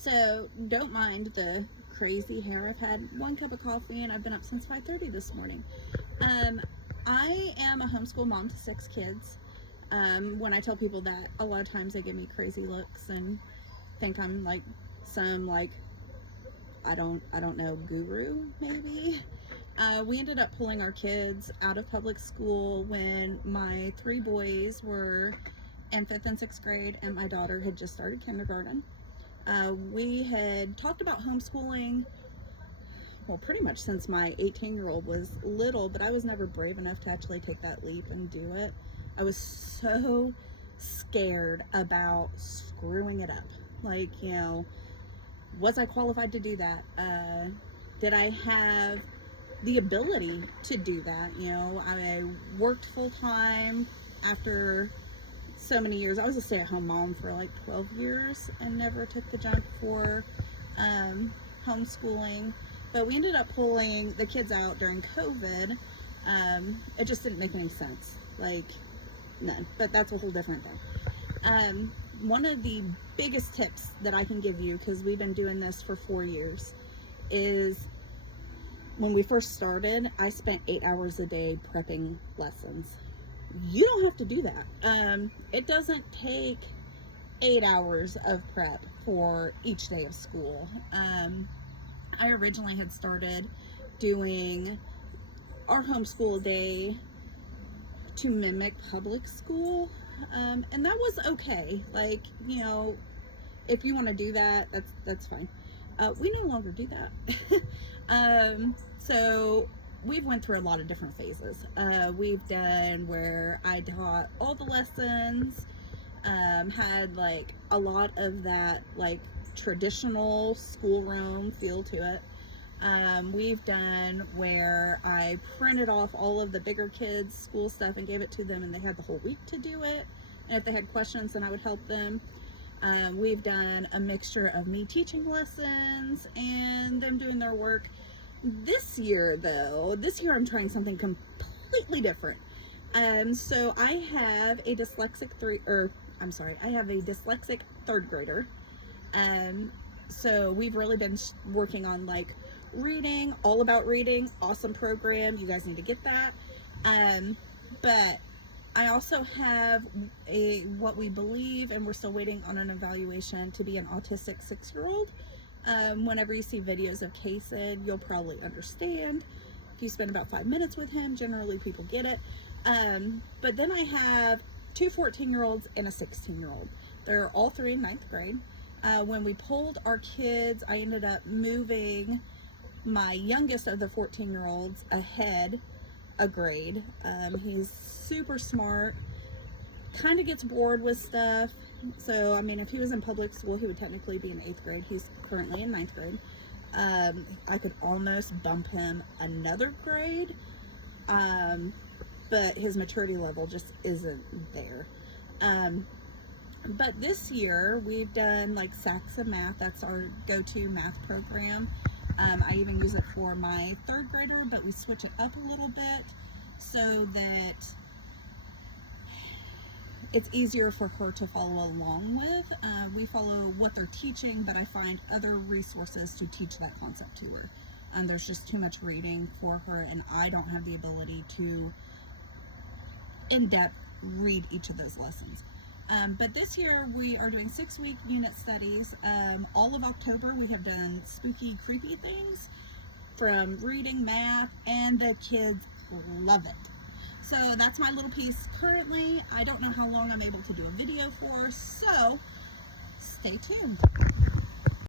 So don't mind the crazy hair. I've had 1 cup of coffee and I've been up since 5:30 this morning. I am a homeschool mom to 6 kids. When I tell people that, a lot of times they give me crazy looks and think I'm like some I don't know, guru maybe. We ended up pulling our kids out of public school when my 3 boys were in 5th and 6th grade and my daughter had just started kindergarten. We had talked about homeschooling, well, pretty much since my 18-year-old was little, but I was never brave enough to actually take that leap and do it. I was so scared about screwing it up. Like, was I qualified to do that? Did I have the ability to do that? I worked full-time after so many years. I was a stay-at-home mom for like 12 years and never took the jump for homeschooling. But we ended up pulling the kids out during COVID. It just didn't make any sense. Like, none. But that's a whole different thing. One of the biggest tips that I can give you, because we've been doing this for 4 years, is when we first started, I spent 8 hours a day prepping lessons. You don't have to do that. It doesn't take 8 hours of prep for each day of school. I originally had started doing our homeschool day to mimic public school, and that was okay. Like, if you want to do that, that's fine. We no longer do that. So we've went through a lot of different phases. We've done where I taught all the lessons, had like a lot of that like traditional schoolroom feel to it. We've done where I printed off all of the bigger kids' school stuff and gave it to them and they had the whole week to do it. And if they had questions, then I would help them. We've done a mixture of me teaching lessons and them doing their work. This year I'm trying something completely different. So I have a dyslexic third grader. So we've really been working on like reading, all about reading. Awesome program. You guys need to get that. But I also have what we believe, and we're still waiting on an evaluation, to be an autistic 6-year-old. Whenever you see videos of Kason, you'll probably understand. If you spend about 5 minutes with him, generally people get it. But then I have 2 14-year-olds and a 16-year-old. They're all 3 in 9th grade. When we pulled our kids, I ended up moving my youngest of the 14-year-olds ahead a grade. He's super smart, kind of gets bored with stuff. So, I mean, if he was in public school, he would technically be in 8th grade. He's currently in 9th grade. I could almost bump him another grade, but his maturity level just isn't there. But this year, we've done like Saxa Math. That's our go-to math program. I even use it for my 3rd grader, but we switch it up a little bit so that it's easier for her to follow along with. We follow what they're teaching, but I find other resources to teach that concept to her. There's just too much reading for her, and I don't have the ability to in-depth read each of those lessons. But this year we are doing 6-week unit studies. All of October we have done spooky, creepy things from reading, math, and the kids love it. So that's my little piece currently. I don't know how long I'm able to do a video for, so stay tuned.